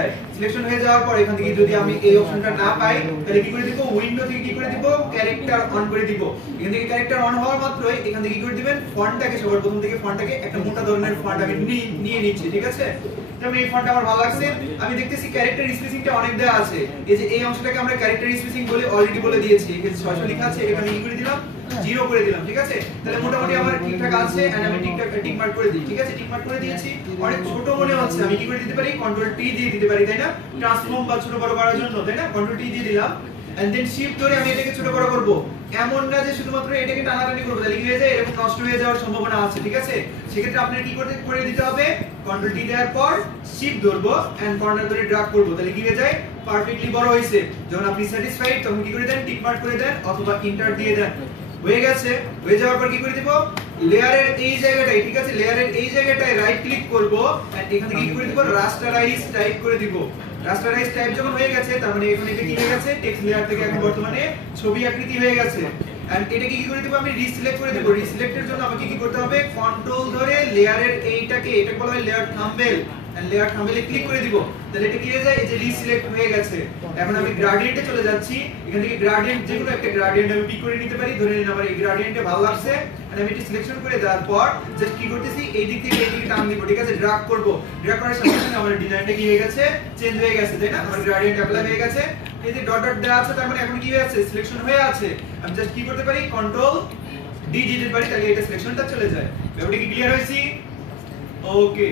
Selection হয়ে যাওয়ার পর এখান থেকে যদি আমি এই অপশনটা না পাই তাহলে কি করে দিব, উইন্ডো থেকে কি করে দিব, ক্যারেক্টার অন করে দিব। এখান থেকে ক্যারেক্টার অন হওয়ার মাত্রই এখান থেকে কি করে দিবেন, ফন্টটাকে সবার প্রথম থেকে ফন্টটাকে একটা মোটা ধরনের ফন্ট আমি নিয়ে নিচ্ছি, ঠিক আছে। যেমন এই ফন্টটা আমার ভালো লাগছে, আমি দেখতেছি ক্যারেক্টার স্পেসিংটা অনেক দেওয়া আছে। এই যে এই অংশটাকে আমরা ক্যারেক্টার স্পেসিং বলে অলরেডি বলে দিয়েছি, এখানে 600 লেখা আছে, এটা আমি কি করে দিলাম, 0 করে দিলাম, ঠিক আছে। তাহলে মোটামুটি আমার ঠিকঠাক আছে এন্ড আমি ঠিকঠাক টিক মার্ক করে দিই, ঠিক আছে। টিক মার্ক করে দিয়েছি। অনেক ছোট মনে হচ্ছে, আমি কি করে দিতে পারি, কন্ট্রোল টি দিয়ে দিতে পারি, তাই না, ট্রান্সফর্ম বা ছোট বড় করার জন্য, তাই না। কন্ট্রোল টি দিয়ে দিলাম এন্ড দেন শিফট ধরে আমি এটাকে ছোট বড় করব। এমন না যে শুধুমাত্র এটাকে টানাটানি করব, তাহলে কি হয়ে যায়, এরকম নষ্ট হয়ে যাওয়ার সম্ভাবনা আছে, ঠিক আছে। সেক্ষেত্রে আপনার কি করে দিতে হবে, কন্ট্রোল টি দেওয়ার পর শিফট ধরবো এন্ড কর্নার ধরে ড্র্যাগ করব, তাহলে কি হয়ে যায়, পারফেক্টলি বড় হইছে। যখন আপনি স্যাটিসফাইড তখন কি করে দেন, টিক মার্ক করে দেন অথবা এন্টার দিয়ে দেন। হয়ে গেছে। হয়ে যাওয়ার পর কি করে দিব, লেয়ারের এই জায়গাটায়, ঠিক আছে, লেয়ারের এই জায়গাটায় রাইট ক্লিক করব এন্ড এখান থেকে কি করে দিব, রাস্টারাইজ টাইপ করে দিব। রাস্টারাইজ টাইপ যখন হয়ে গেছে তার মানে এখন এটা কি হয়ে গেছে, টেক্সট লেয়ার থেকে এখন বর্তমানে ছবি আকৃতি হয়ে গেছে। এন্ড এটাকে কি করে দিব, আমি রিসিলেক্ট করে দেব। রিসিলেক্টের জন্য আমাকে কি করতে হবে, কন্ট্রোল ধরে লেয়ারের এইটাকে, এটা বলা হয় লেয়ার থাম্বনেল, এন্ড লেয়ার থাম্বনেলে ক্লিক করে দিব। তাহলে এটা কি হয়ে যায়, এই যে রিসিলেক্ট হয়ে গেছে। এখন আমি গ্রেডিয়েন্টে চলে যাচ্ছি। এখান থেকে গ্রেডিয়েন্ট, যেকোনো একটা গ্রেডিয়েন্ট আমি পিক করে নিতে পারি। ধরে নিন আমার এই গ্রেডিয়েন্টে ভালো লাগছে এন্ড আমি এটা সিলেকশন করে দেওয়ার পর জাস্ট কি করতেছি, এই দিক থেকে এই দিকে টান দিব, ঠিক আছে, ড্র্যাগ করব। ড্র্যাগ করার সাথে সাথে আমার ডিজাইনটা কি হয়ে গেছে, চেঞ্জ হয়ে গেছে, তাই না। আমার গ্রেডিয়েন্ট অ্যাপ্লাই হয়ে গেছে। এই যে ডট ডট দেওয়া আছে তার মানে এখন কি হয়ে আছে, সিলেকশন হয়ে আছে। আমি জাস্ট কি করতে পারি, কন্ট্রোল ডি দিতে পারি, তাহলে এটা সিলেকশনটা চলে যায়। ব্যাপারটা কি ক্লিয়ার হইছি? ওকে।